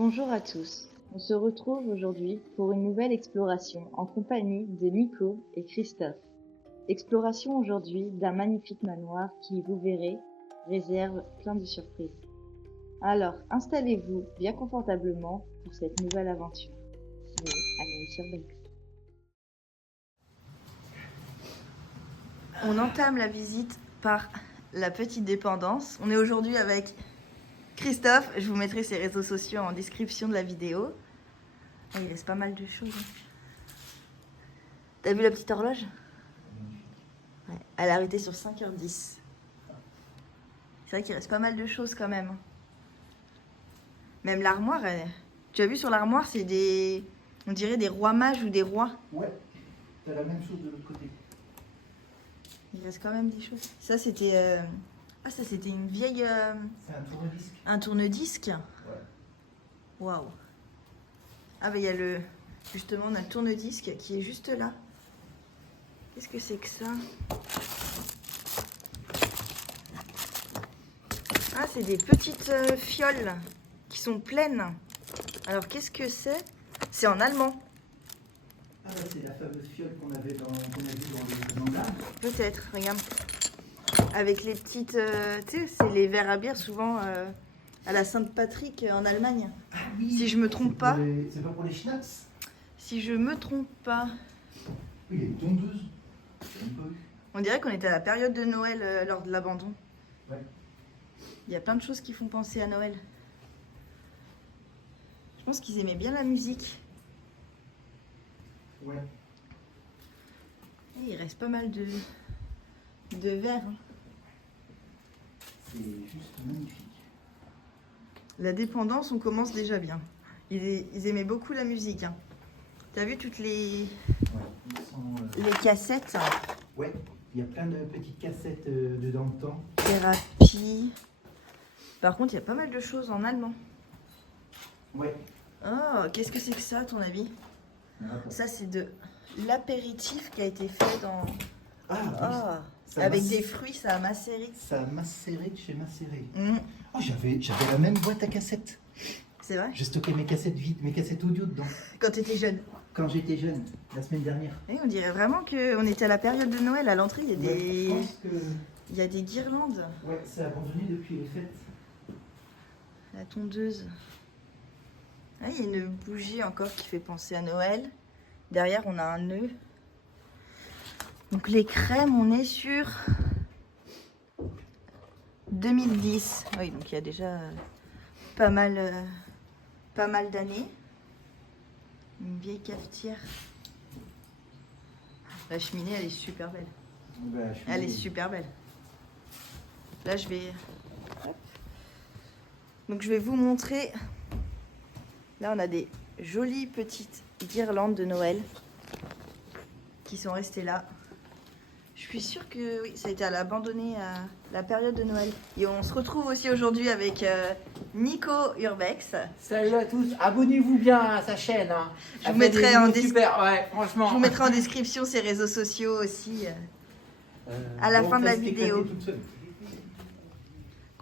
Bonjour à tous, on se retrouve aujourd'hui pour une nouvelle exploration en compagnie de Nico et Christophe. Exploration aujourd'hui d'un magnifique manoir qui, vous verrez, réserve plein de surprises. Alors, installez-vous bien confortablement pour cette nouvelle aventure. C'est Amélie Surbex. On entame la visite par la petite dépendance. On est aujourd'hui avec Christophe. Je vous mettrai ses réseaux sociaux en description de la vidéo. Ah, il reste pas mal de choses. T'as vu la petite horloge? Ouais, elle est arrêtée sur 5h10. C'est vrai qu'il reste pas mal de choses quand même. Même l'armoire, tu as vu sur l'armoire, c'est des... On dirait des rois mages ou des rois. Ouais, t'as la même chose de l'autre côté. Il reste quand même des choses. Ça, c'était... Ah, ça, c'était une vieille... C'est un tourne-disque. Un tourne-disque. Ouais. Waouh. Ah, bah, il y a le... Justement, on a le tourne-disque qui est juste là. Qu'est-ce que c'est que ça? Ah, c'est des petites fioles qui sont pleines. Alors, qu'est-ce que c'est? C'est en allemand. Ah bah c'est la fameuse fiole qu'on a vue dans le manga. Peut-être, regarde. Avec les petites... tu sais, c'est les verres à bière souvent à la Sainte-Patrick en Allemagne. Ah oui. Si je me trompe pas. C'est pas pour les schnapps. Si je me trompe pas. Oui, il y a une tondeuse. J'ai même pas vu. On dirait qu'on était à la période de Noël lors de l'abandon. Ouais. Il y a plein de choses qui font penser à Noël. Je pense qu'ils aimaient bien la musique. Ouais. Et il reste pas mal de verres. Hein. C'est juste magnifique. La dépendance, on commence déjà bien. Ils aimaient beaucoup la musique. Hein. T'as vu toutes les Ouais, ils sont, les cassettes? Ouais, il y a plein de petites cassettes dedans le temps. Thérapie. Par contre, il y a pas mal de choses en allemand. Ouais. Oh, qu'est-ce que c'est que ça, à ton avis? Attends. Ça, c'est de l'apéritif qui a été fait dans... Ah, oui, Ah, ça avec mac- des fruits, ça a macéré. Ça a macéré de chez Macéré. Mmh, Oh, j'avais la même boîte à cassettes. c'est vrai? J'ai stocké mes cassettes vides, mes cassettes audio dedans. Quand tu étais jeune. Quand j'étais jeune, la semaine dernière. Et on dirait vraiment qu'on était à la période de Noël. À l'entrée, il y a Ouais, des... je pense que Il y a des guirlandes. ouais, c'est abandonné depuis les fêtes. La tondeuse. Ah, il y a une bougie encore qui fait penser à Noël. Derrière, on a un nœud. Donc les crèmes, on est sur 2010. Oui, donc il y a déjà pas mal d'années. Une vieille cafetière. La cheminée, elle est super belle. Bah, Elle est super belle. Là, je vais... Hop. Donc, je vais vous montrer. Là, on a des jolies petites guirlandes de Noël qui sont restées là. Je suis sûre que oui, ça a été à l'abandonné à la période de Noël. Et on se retrouve aussi aujourd'hui avec Nico Urbex. Salut à tous, abonnez-vous bien à sa chaîne. Hein. Je vous mettrai en super, ouais, franchement. Je vous mettrai en description ses réseaux sociaux aussi à la fin de la vidéo.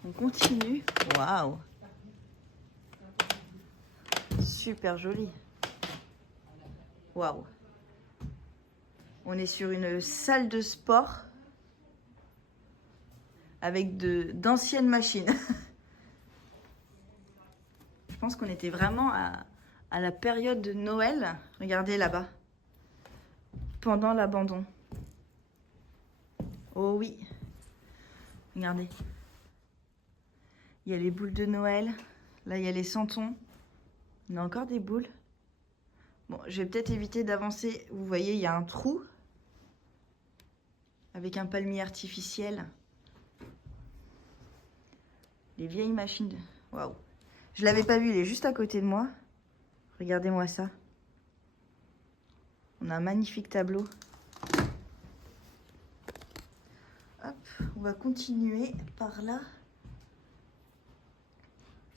On continue. Waouh! Super joli. Waouh! On est sur une salle de sport avec d'anciennes machines. Je pense qu'on était vraiment à la période de Noël. Regardez là-bas. Pendant l'abandon. Oh oui. Regardez. Il y a les boules de Noël. Là, il y a les santons. On a encore des boules. Bon, je vais peut-être éviter d'avancer. Vous voyez, il y a un trou. Avec un palmier artificiel. Les vieilles machines. Waouh. Je l'avais pas vu, il est juste à côté de moi. Regardez-moi ça. On a un magnifique tableau. Hop, on va continuer par là.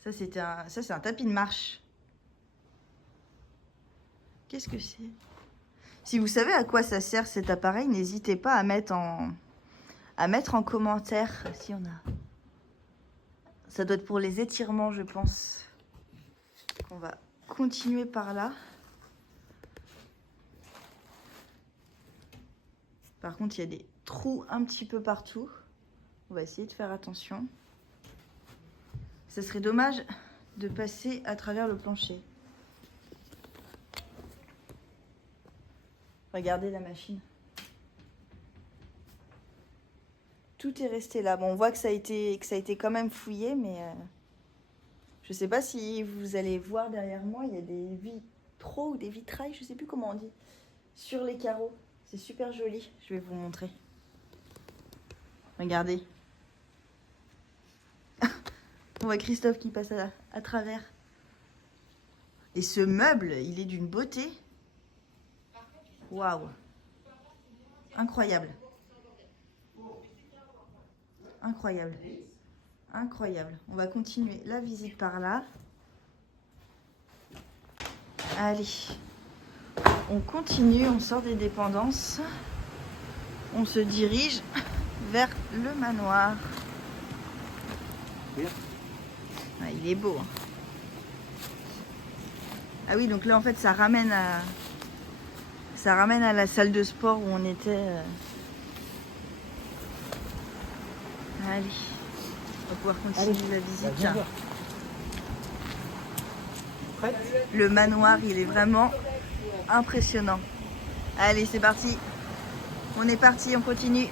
Ça, c'est un tapis de marche. Qu'est-ce que c'est? Si vous savez à quoi ça sert cet appareil, n'hésitez pas à mettre en commentaire si on a. Ça doit être pour les étirements, je pense. On va continuer par là. Par contre, il y a des trous un petit peu partout. On va essayer de faire attention. Ce serait dommage de passer à travers le plancher. Regardez la machine. Tout est resté là. Bon, on voit que ça a été quand même fouillé, mais je sais pas si vous allez voir derrière moi, il y a des vitraux ou des vitrailles, je sais plus comment on dit, sur les carreaux. C'est super joli. Je vais vous montrer. Regardez. On voit Christophe qui passe à travers. Et ce meuble, il est d'une beauté. Waouh. Incroyable. Incroyable. Incroyable. On va continuer la visite par là. Allez. On continue, on sort des dépendances. On se dirige vers le manoir. Ah, il est beau. Ah oui, donc là en fait ça ramène à la salle de sport où on était. Allez, on va pouvoir continuer la visite. Le manoir, il est vraiment impressionnant. Allez, c'est parti. On est parti, on continue.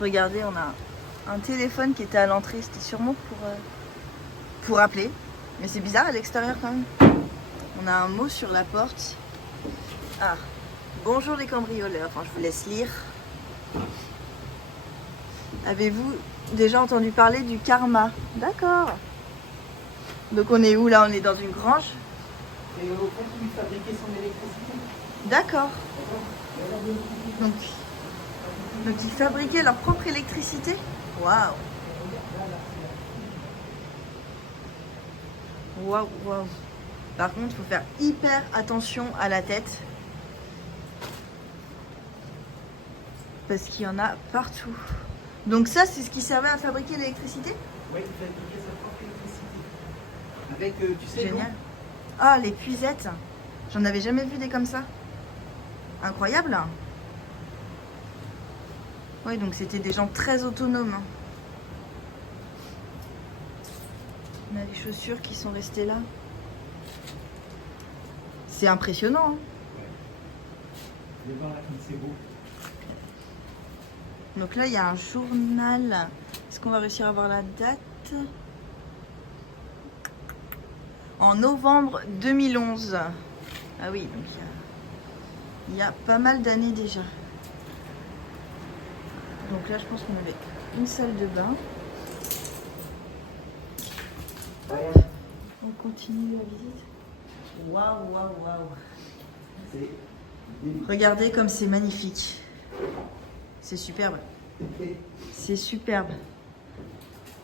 Regardez, on a un téléphone qui était à l'entrée. C'était sûrement pour appeler. Mais c'est bizarre à l'extérieur quand même. On a un mot sur la porte. Ah, bonjour les cambrioleurs. Enfin, je vous laisse lire. Avez-vous déjà entendu parler du karma? D'accord. Donc on est où là? On est dans une grange? Et au fond, il fabriquait son électricité. D'accord. Donc ils fabriquaient leur propre électricité? Waouh. Waouh, waouh. Par contre, il faut faire hyper attention à la tête. Parce qu'il y en a partout. Donc ça, c'est ce qui servait à fabriquer l'électricité? Oui, il fabriquait sa propre électricité. Avec, tu sais, Génial. Ah, les puisettes. J'en avais jamais vu des comme ça. Incroyable. Oui, donc c'était des gens très autonomes. On a les chaussures qui sont restées là. C'est impressionnant. Hein. Je vais voir là comme c'est beau. Donc là, il y a un journal. Est-ce qu'on va réussir à voir la date? En novembre 2011. Ah oui, donc il y a pas mal d'années déjà. Donc là, je pense qu'on avait une salle de bain. On continue la visite. Waouh, waouh, waouh. Regardez comme c'est magnifique. C'est superbe. C'est superbe.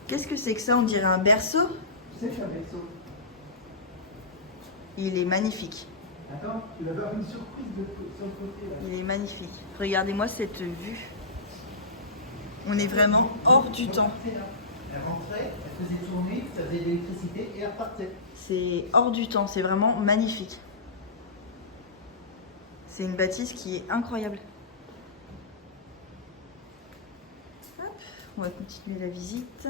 Qu'est-ce que c'est que ça? On dirait un berceau. C'est un berceau. Il est magnifique. Attends, tu vas avoir une surprise sur le côté là. Il est magnifique. Regardez-moi cette vue. On est vraiment hors du temps. Elle rentrait, elle faisait tourner, ça faisait de l'électricité et elle repartait. C'est hors du temps, c'est vraiment magnifique. C'est une bâtisse qui est incroyable. Hop, on va continuer la visite.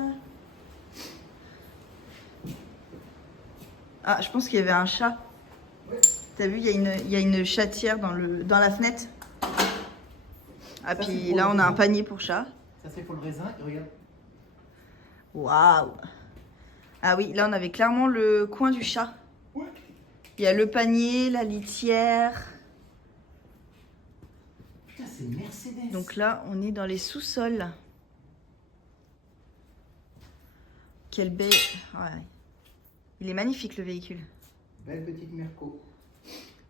Ah, je pense qu'il y avait un chat. Ouais. T'as vu, il y a une chatière dans la fenêtre. Ah, Ça, puis c'est là, pour on le a un raisin. panier pour chat. Ça c'est pour le raisin, et regarde. Waouh! Ah oui, là, on avait clairement le coin du chat. Ouais. Il y a le panier, la litière. Putain, c'est une Mercedes. Donc là, on est dans les sous-sols. Quelle belle... Ouais. Il est magnifique, le véhicule. Belle petite Merco.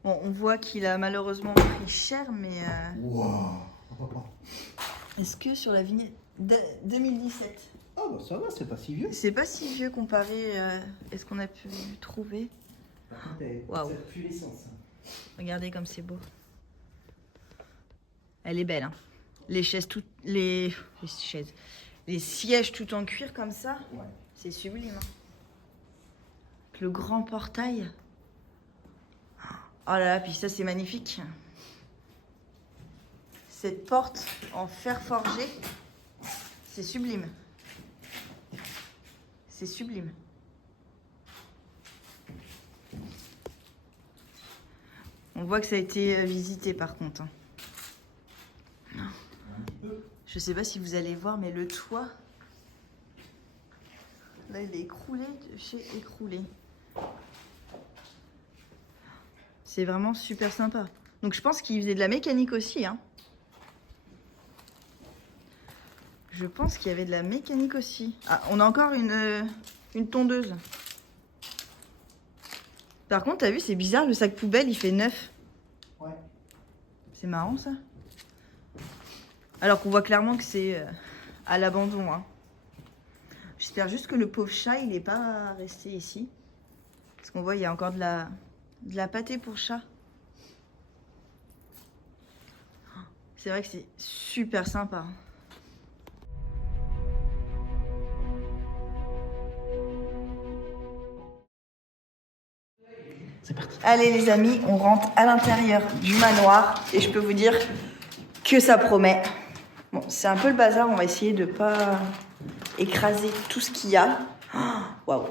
Bon, on voit qu'il a malheureusement pris cher, mais... Wow. Est-ce que sur la vignette... 2017. Oh bah ça va, c'est pas si vieux. C'est pas si vieux comparé à ce qu'on a pu trouver. Par contre, Waouh. ça pue l'essence. Regardez comme c'est beau. Elle est belle, hein. Les chaises les sièges tout en cuir comme ça, Ouais. c'est sublime. Hein. Le grand portail. Oh là là, puis ça c'est magnifique. Cette porte en fer forgé, c'est sublime. C'est sublime. On voit que ça a été visité par contre. Hein. Je sais pas si vous allez voir, mais le toit, là, il est écroulé de chez écroulé. C'est vraiment super sympa. Donc je pense qu'il faisait de la mécanique aussi. Hein. Je pense qu'il y avait de la mécanique aussi. Ah, on a encore une tondeuse. Par contre, t'as vu, c'est bizarre, le sac poubelle, il fait 9. Ouais. C'est marrant ça. Alors qu'on voit clairement que c'est à l'abandon. Hein. J'espère juste que le pauvre chat, il n'est pas resté ici. Parce qu'on voit, il y a encore de la pâtée pour chat. C'est vrai que c'est super sympa. C'est parti. Allez les amis, on rentre à l'intérieur du manoir. Et je peux vous dire que ça promet. Bon, c'est un peu le bazar, on va essayer de pas écraser tout ce qu'il y a. Waouh,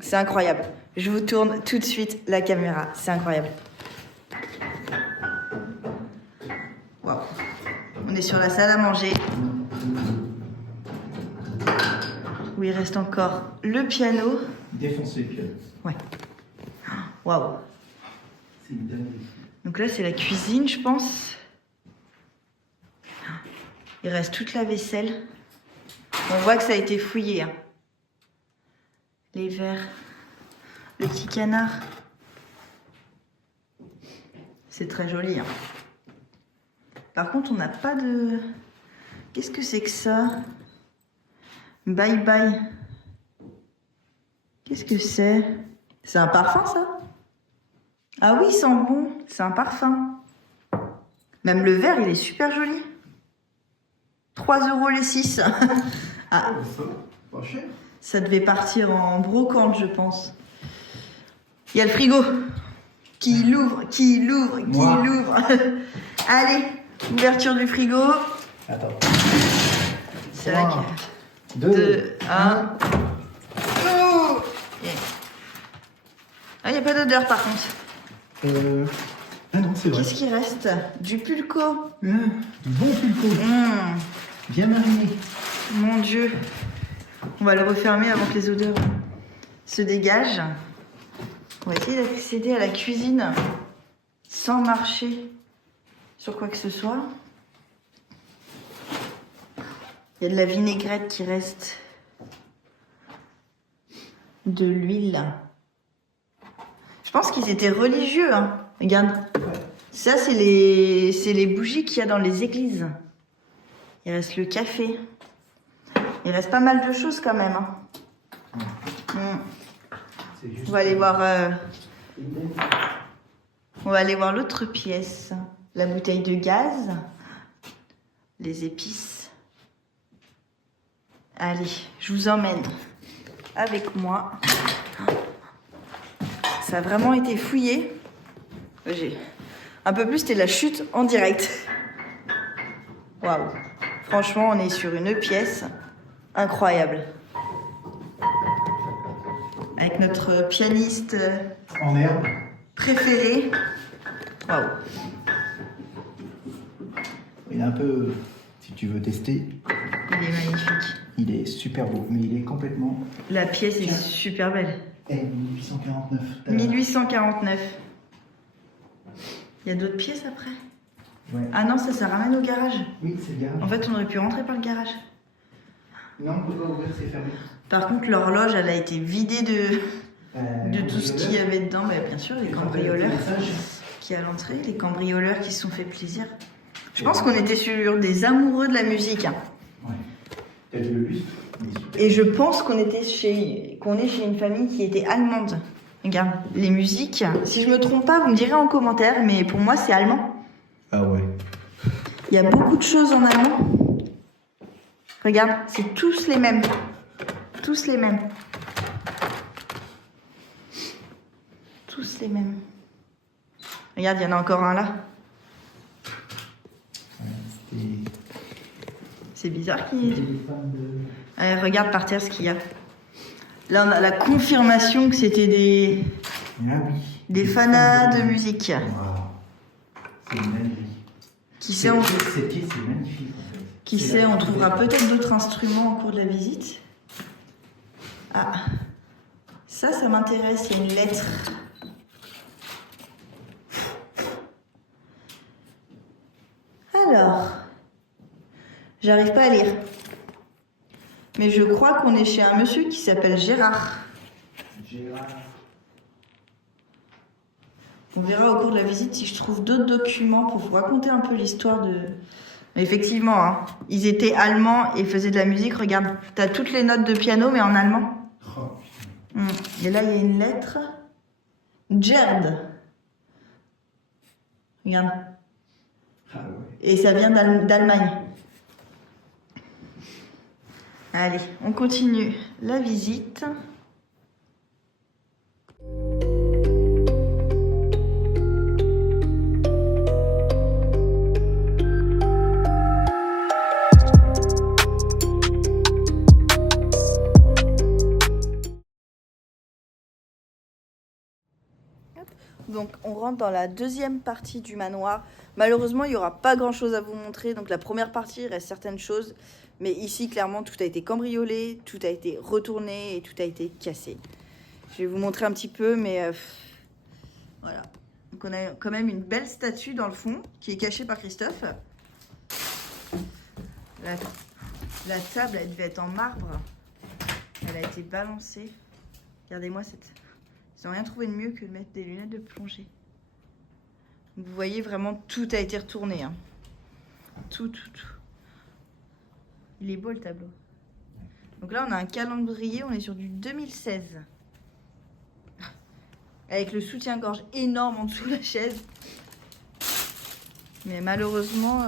c'est incroyable. Je vous tourne tout de suite la caméra, c'est incroyable. Waouh. On est sur la salle à manger. Où il reste encore le piano. Défoncer le piano. Ouais. Waouh. C'est une dinguerie. Donc là, c'est la cuisine, je pense. Il reste toute la vaisselle. On voit que ça a été fouillé. Hein. Les verres. Le petit canard. C'est très joli. Hein. Par contre, on n'a pas de... Qu'est-ce que c'est que ça? Bye bye. Qu'est-ce que c'est? C'est un parfum, ça? Ah oui, il sent bon. C'est un parfum. Même le verre, il est super joli. 3 € les 6. Ah, Pas cher. ça devait partir en brocante, je pense. Il y a le frigo. Qui l'ouvre. Moi. Allez, ouverture du frigo. Attends. C'est vrai Trois, que... 2, 1. Oh yeah. Ah, il n'y a pas d'odeur par contre. Ah non, c'est vrai. Qu'est-ce qui reste? Du pulco. Du bon pulco. Bien mariné. Mon Dieu. On va le refermer avant que les odeurs se dégagent. On va essayer d'accéder à la cuisine sans marcher sur quoi que ce soit. Il y a de la vinaigrette qui reste. De l'huile. Je pense qu'ils étaient religieux. Hein. Regarde. Ça, c'est les bougies qu'il y a dans les églises. Il reste le café. Il reste pas mal de choses quand même. Hein. C'est juste... On va aller voir. On va aller voir l'autre pièce. La bouteille de gaz. Les épices. Allez, je vous emmène avec moi. Ça a vraiment été fouillé. Un peu plus, c'était la chute en direct. Waouh. Franchement, on est sur une pièce incroyable. Avec notre pianiste En herbe. préféré. Waouh. Il est un peu... Si tu veux tester, Il est magnifique. il est super beau. Mais il est complètement... La pièce est super belle. 1849. 1849. Il y a d'autres pièces après? Ouais. Ah non, ça ramène au garage. Oui, c'est le garage. En fait, on aurait pu rentrer par le garage. Non, on peut pas ouvrir, c'est fermé. Par contre, l'horloge, elle a été vidée de tout ce qu'il y avait dedans. Mais bien sûr, les cambrioleurs qui à l'entrée, les cambrioleurs qui se sont fait plaisir. Je pense qu'on était sur des amoureux de la musique. Hein. Ouais. T'as vu le lustre? Il est super. Et je pense qu'on est chez une famille qui était allemande. Regarde, les musiques. Si je me trompe pas, vous me direz en commentaire, mais pour moi, c'est allemand. Ah ouais. Il y a beaucoup de choses en allemand. Regarde, c'est tous les mêmes. Tous les mêmes. Tous les mêmes. Regarde, il y en a encore un là. C'est bizarre qu'il... Allez, regarde par terre ce qu'il y a. Là, on a la confirmation que c'était des fanas de musique. Wow. C'est magnifique. Qui sait, on... Cette pièce, c'est magnifique en fait. Qui sait, on trouvera peut-être d'autres instruments au cours de la visite. Ah, ça m'intéresse, il y a une lettre. Alors, j'arrive pas à lire. Mais je crois qu'on est chez un monsieur qui s'appelle Gérard. Gérard. On verra au cours de la visite si je trouve d'autres documents pour vous raconter un peu l'histoire de... Mais effectivement, hein, ils étaient allemands et faisaient de la musique. Regarde, t'as toutes les notes de piano, mais en allemand. Oh, Et là, il y a une lettre. Gerd. Regarde. ah ouais. Et ça vient d'Allemagne. Allez, on continue la visite. Donc on rentre dans la deuxième partie du manoir. Malheureusement, il n'y aura pas grand chose à vous montrer. Donc la première partie, il reste certaines choses. Mais ici, clairement, tout a été cambriolé, tout a été retourné et tout a été cassé. Je vais vous montrer un petit peu, mais voilà. Donc on a quand même une belle statue dans le fond, qui est cachée par Christophe. La table, elle devait être en marbre. Elle a été balancée. Regardez-moi cette... Ils n'ont rien trouvé de mieux que de mettre des lunettes de plongée. Donc vous voyez, vraiment, tout a été retourné. Hein. Tout. Il est beau le tableau. Donc là, on a un calendrier, on est sur du 2016. Avec le soutien-gorge énorme en dessous de la chaise. Mais malheureusement,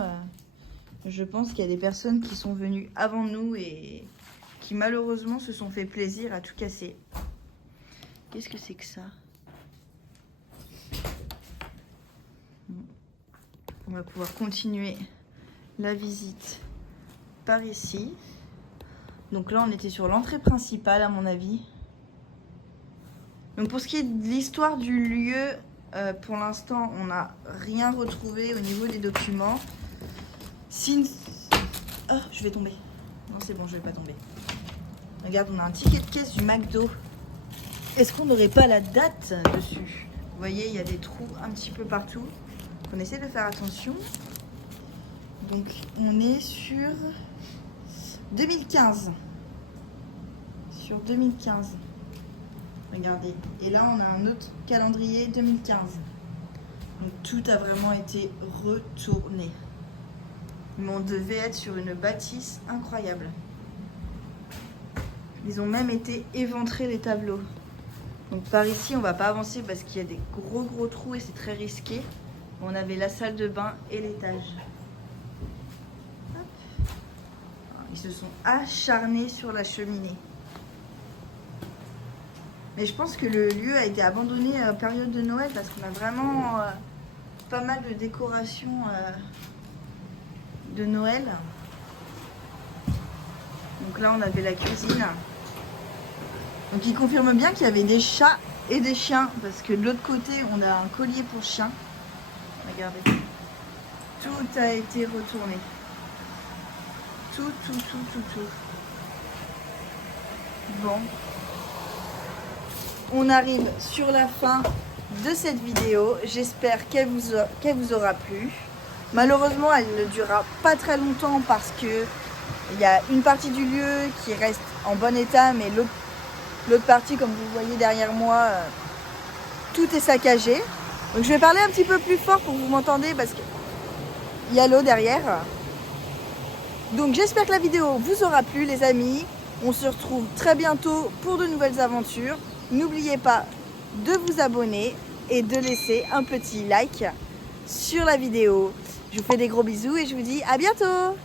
je pense qu'il y a des personnes qui sont venues avant nous et qui malheureusement se sont fait plaisir à tout casser. Qu'est-ce que c'est que ça? On va pouvoir continuer la visite par ici. Donc là, on était sur l'entrée principale, à mon avis. Donc pour ce qui est de l'histoire du lieu, pour l'instant, on n'a rien retrouvé au niveau des documents. Oh, je vais tomber. Non, c'est bon, je vais pas tomber. Regarde, on a un ticket de caisse du McDo. Est-ce qu'on n'aurait pas la date dessus? Vous voyez, il y a des trous un petit peu partout. On essaie de faire attention. Donc, on est sur 2015. Sur 2015. Regardez. Et là, on a un autre calendrier 2015. Donc, tout a vraiment été retourné. Mais on devait être sur une bâtisse incroyable. Ils ont même été éventrés les tableaux. Donc par ici, on va pas avancer parce qu'il y a des gros trous et c'est très risqué. On avait la salle de bain et l'étage. Ils se sont acharnés sur la cheminée. Mais je pense que le lieu a été abandonné à la période de Noël parce qu'on a vraiment pas mal de décorations de Noël. Donc là, on avait la cuisine. Donc il confirme bien qu'il y avait des chats et des chiens parce que de l'autre côté on a un collier pour chien. Regardez. Tout a été retourné. Tout. Bon. On arrive sur la fin de cette vidéo. J'espère qu'elle vous aura plu. Malheureusement, elle ne durera pas très longtemps parce que il y a une partie du lieu qui reste en bon état, mais l'autre partie, comme vous voyez derrière moi, tout est saccagé. Donc je vais parler un petit peu plus fort pour que vous m'entendez parce qu'il y a l'eau derrière. Donc j'espère que la vidéo vous aura plu les amis. On se retrouve très bientôt pour de nouvelles aventures. N'oubliez pas de vous abonner et de laisser un petit like sur la vidéo. Je vous fais des gros bisous et je vous dis à bientôt.